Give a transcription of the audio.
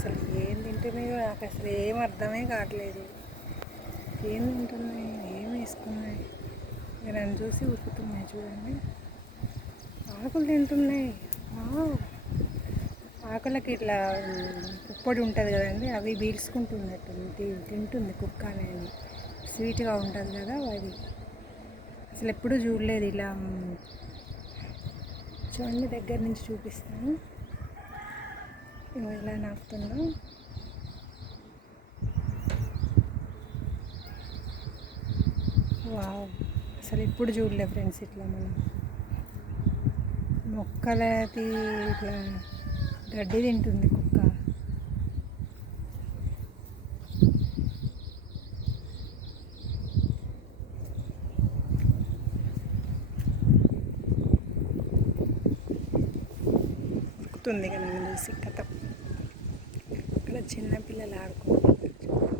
అసలు ఏం తింటున్నాయో నాకు అసలు ఏం అర్థమే కావట్లేదు. ఏం తింటున్నాయి, ఏం వేసుకున్నాయి, నన్ను చూసి ఉరుకుతున్నాయి. చూడండి, ఆకులు తింటున్నాయి. ఆకులకి ఇట్లా పుప్పొడి ఉంటుంది కదండి, అవి పీల్చుకుంటున్నట్టు తింటుంది కుక్క అనేది. స్వీట్గా ఉంటుంది కదా అది. అసలు ఎప్పుడూ చూడలేదు ఇలా. చూడండి, దగ్గర నుంచి చూపిస్తాను. ఇలా నాకుతుందో. వావ్, అసలు ఎప్పుడు చూడలే ఫ్రెండ్స్ ఇట్లా. మనం మొక్కలది ఇట్లా గడ్డి తింటుంది కుక్క. ఉరుకుతుంది కదా నన్ను చూసి. కథ ఇక్కడ చిన్నపిల్లలు ఆడుకుంటున్నారు.